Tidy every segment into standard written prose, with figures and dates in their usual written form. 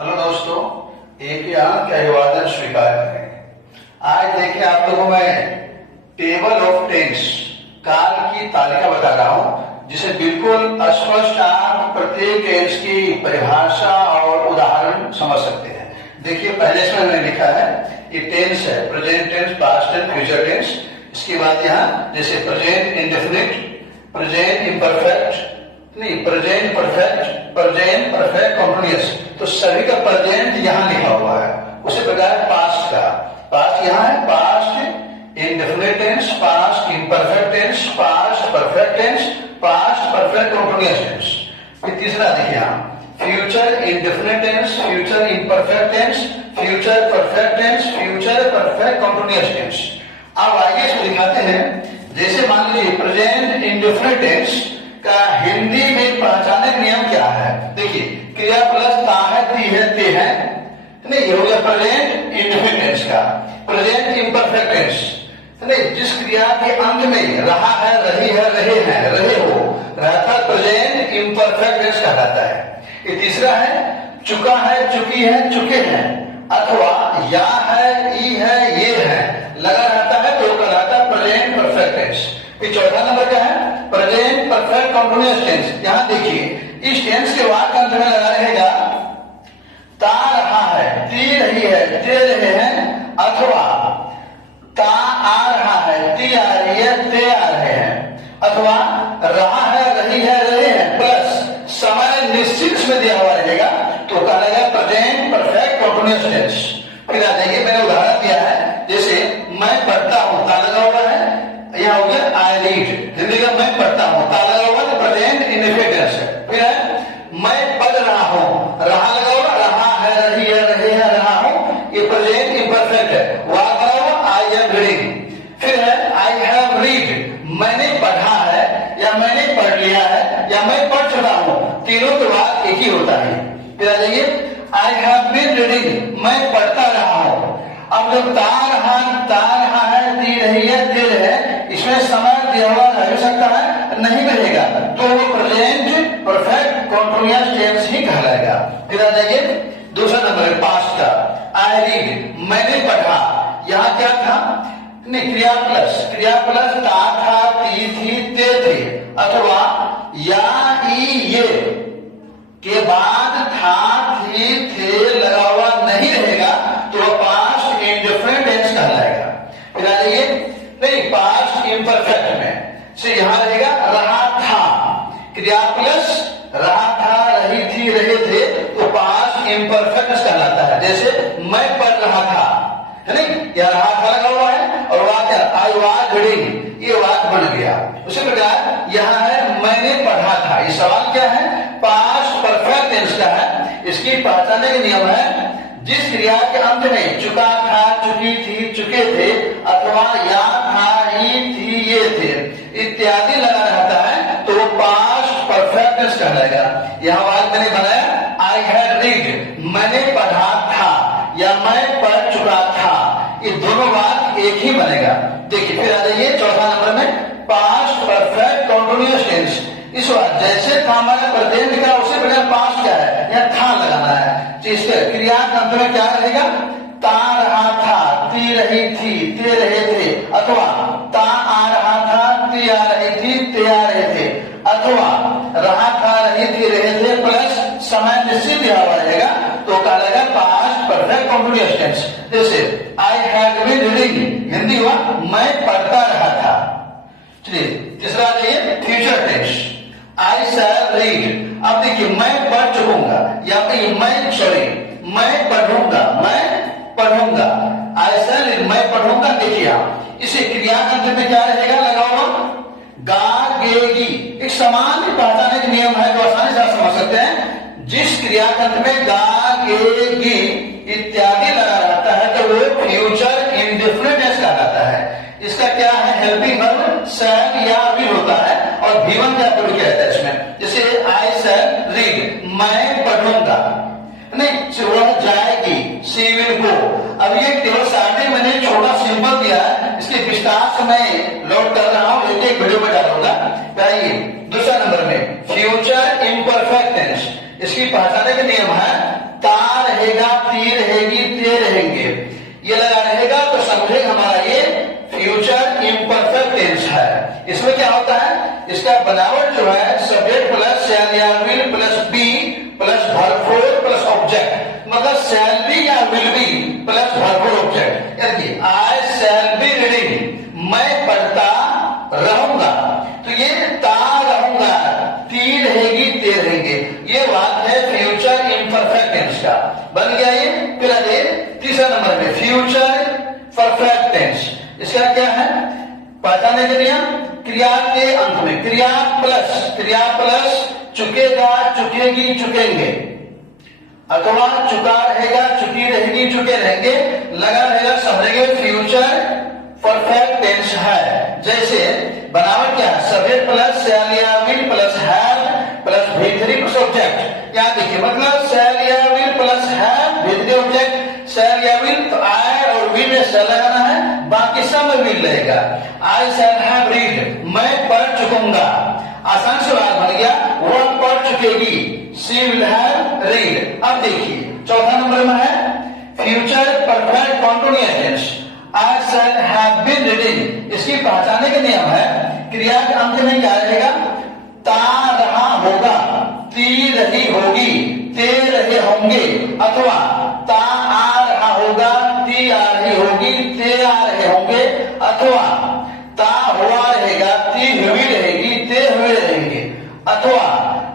Hello दोस्तों, एक या का अभिवादन स्वीकार करें। आज देखिए आप लोगों को मैं टेबल ऑफ टेंस काल की तालिका बता रहा हूं, जिसे बिल्कुल स्पष्ट आप प्रत्येक टेंस की परिभाषा और उदाहरण समझ सकते हैं। देखिए पहले इसमें मैंने लिखा है ये टेंस है, present tense, past tense, future tense. इसके बाद यहाँ जैसे प्रेजेंट इंडेफिनिट, प्रेजेंट इम्परफेक्ट, नहीं present perfect, present perfect continuous, तो सभी का प्रेजेंट यहाँ लिखा हुआ है। उसी प्रकार पास्ट का, पास्ट यहाँ है, past indefinite tense, past imperfect tense, past perfect tense, past perfect continuous tense. फिर तीसरा देखिए यहाँ future indefinite tense, future imperfect tense, future perfect tense, future perfect continuous tense. अब आगे इसको दिखाते हैं। जैसे मान लीजिए प्रेजेंट इंडेफिनिट टेंस का हिंदी में पहचाने का नियम क्या है। देखिए क्रिया प्लस ता है, ती है, ते है, नहीं ये हो गया प्रेजेंट इंडेफिनिट टेंस का। प्रेजेंट इम्परफेक्ट टेंस, नहीं जिस क्रिया के अंत में रहा है, रही है, रहे हैं, रहे हो रहता, प्रेजेंट इम्परफेक्ट टेंस कहलाता है। ये तीसरा है चुका है, चुकी है, चुके हैं, अथवा या है, ई है, ये है लगा रहता है तो कहलाता है प्रेजेंट परफेक्ट टेंस। ये चौथा नंबर क्या है प्रेजेंट परफेक्ट कंटिन्यूअस टेंस। यहां देखिए इस टेंस के वाक्य अंत में लगा रहेगा ता रहा है, ती रही है, ते रहे हैं, अथवा ता आ रहा है, ती आ रही है, ते आ रहे हैं, अथवा रहा है, रही है, रहे हैं प्लस समय निश्चित में दिया हुआ रहेगा तो कहलाएगा प्रेजेंट परफेक्ट कंटिन्यूअस टेंस। फिर आ जाइए, मैंने उदाहरण दिया है, जैसे मैं पढ़ता हूं, ता लगा हुआ है, यह हो गया आई रीड, हिंदी का मैं पढ़ता हूं, ता लगा हुआ है, प्रेजेंट इंडेफिनिट टेंस है। फिर है मैं पढ़ रहा हूं, रहा लगा हुआ, रहा है, रही है, रहे हैं, रहा हूं, ये प्रेजेंट इम्परफेक्ट है। वाक लगा हुआ आई एम रीडिंग। फिर है आई हैव रीड, मैंने पढ़ा है या मैंने पढ़ लिया है या मैं पढ़ चुका हूं, तीनों के बाद एक ही होता है। फिर आ जाइए आई हैव बीन रीडिंग, मैं पढ़ता रहा हूं। अब जब ता रहा है, दी रही है, दिल है, इसमें समय दिया हुआ रह सकता है, नहीं रहेगा तो वो प्रेजेंट परफेक्ट कंटिन्यूअस टेंस ही कहलाएगा। फिर आ जाइए दूसरा नंबर पास्ट का, आई रीड, मैंने पढ़ा, यहाँ क्या था, नहीं क्रिया प्लस ता था, ती थी, ते थे, अथवा या ई ये के बाद था, थी, थे लगा हुआ नहीं रहेगा तो पास्ट इंडेफिनिट टेंस कहलाएगा। फिर आ जाइए नहीं पास्ट इम्परफेक्ट में से यहां रहेगा रहा था, क्रिया प्लस रहा था, रही थी, रहे थे तो पास्ट इम्परफेक्ट कहलाता है। जैसे मैं पढ़ रहा था, है नहीं, या रहा था लगा हुआ है और वाक्य आई वाज रीडिंग, ये वाक्य बन गया। उसी प्रकार यहां है मैंने पढ़ा था, ये सवाल क्या है पास्ट परफेक्ट टेंस का है। इसकी पहचानने का नियम है जिस क्रिया के अंत में चुका था, चुकी थी, चुके थे, अथवा या था, ही थी, ये थे इत्यादि लगा रहता है तो वो पास्ट परफेक्ट टेंस कहलाएगा। यहां वाक्य मैंने बनाया आई हैड रीड, मैंने पढ़ा था या मैं पढ़ चुका था, ये दोनों वाक्य एक ही बनेगा। देखिए फिर आ जाइए चौथा नंबर में पास्ट परफेक्ट कंटिन्यूअस टेंस। इस बार जैसे था हमारा प्रेजेंट का उसी प्रकार पास्ट क्या है, यहाँ था लगाना है। इसके क्रिया अंत में क्या रहेगा ता रहा था, ती रही थी, ते रहे थे, अथवा ता आ रहा था, ती आ रही थी, ते आ रहे थे, अथवा रहा था, रही थी, रहे थे प्लस समय निश्चित दिया हुआ रहेगा तो कहलाएगा पास्ट परफेक्ट कंटिन्यूअस टेंस। जैसे I had been reading, Hindi हुआ मैं पढ़ता रहा था। चलिए तीसरा है future tense, I shall read. अब देखिए मैं पढ़ चुकूंगा या मैं पढ़ूंगा, मैं पढ़ूंगा, आई शैल रीड, मैं पढ़ूंगा। देखिए आप इसे क्रिया अंत में क्या रहेगा लगा हुआ गा गेगी, एक समान पहचाने के नियम है जो आसानी से आप समझ सकते हैं। जिस क्रिया अंत में गा गेगी इत्यादि लगा रहता है तो वो फ्यूचर इंडेफिनिट टेंस कहलाता है। इसका क्या है हेल्पिंग वर्ब शैल या विल होता है और भी1 का प्रयोग किया जाता है इसमें। जैसे आई शैल रीड, मैं पढ़ूंगा, नहीं वह जाएगी, शी विल गो। अब ये केवल सामने मैंने छोटा सिंबल दिया है, इसके विस्तार से मैं लोड कर रहा हूं, एक वीडियो में डालूंगा। आइए दूसरा नंबर में फ्यूचर इम्परफेक्ट टेंस, इसकी पहचाने का नियम है ता मतलब शैल बी या will be plus verbal object. देखिए आई शैल बी रीडिंग, मैं पढ़ता रहूंगा, तो ये ता रहूंगा, ती रहेगी, ते रहेंगे, ये बात है फ्यूचर इम्परफेक्ट टेंस का। बन गया ये। फिर आगे तीसरा नंबर में फ्यूचर परफेक्ट टेंस, इसका क्या है पहचानने के लिए क्रिया के अंत में क्रिया प्लस चुकेगा, चुकेगी, चुकेंगे, अथवा चुका रहेगा, चुकी रहेगी, चुके रहेंगे, लगा रहेगा, समझेंगे फ्यूचर परफेक्ट टेंस है। जैसे बनावट क्या है, सब्जेक्ट प्लस शैल या will plus have plus V3 plus object. यहाँ देखिए मतलब शैल या will plus have V3 object, shall या विल तो आई और विल में शैल लगाना है, बाकी सब में विल रहेगा। आई शैल हैव रीड, मैं पढ़ चुकूंगा, आसान से बात बन गया, वह पढ़ चुकेगी, शी विल हैव रीड। अब देखिए चौथा नंबर में है future perfect continuous tense, I shall have been reading. इसकी पहचानने के नियम है क्रिया के अंत में क्या रहेगा, ता रहा होगा, ती रही होगी, ते रहे होंगे, अथवा ता आ रहा होगा, ती आ रही होगी, ते आ रहे होंगे, अथवा ता हुआ रहेगा, ती हुई रहेगी, ते हुए रहेंगे, अथवा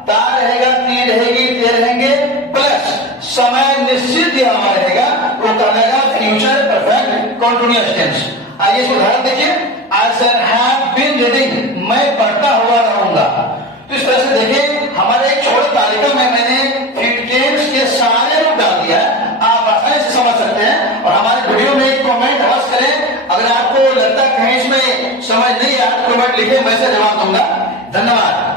ता रहेगा, ती रहेगी, ते रहेंगे, प्लस समय निश्चित यहाँ रहेगा, वो कहलाएगा फ्यूचर परफेक्ट कॉन्टिन्यूअस टेंस। आइए इसको उदाहरण देखिए, आई शैल हैव बीन रीडिंग, मैं पढ़ता हुआ रहूंगा। तो इस तरह से देखिए हमारे एक छोटे तालिका में मैंने टेंस के सारे रूप डाल दिया है, आप आसानी से समझ सकते हैं। और हमारे वीडियो में एक कमेंट अवश्य करें, अगर आपको लगता है कहीं इसमें समझ नहीं आया तो कमेंट लिखे, मैं से जवाब दूंगा। धन्यवाद।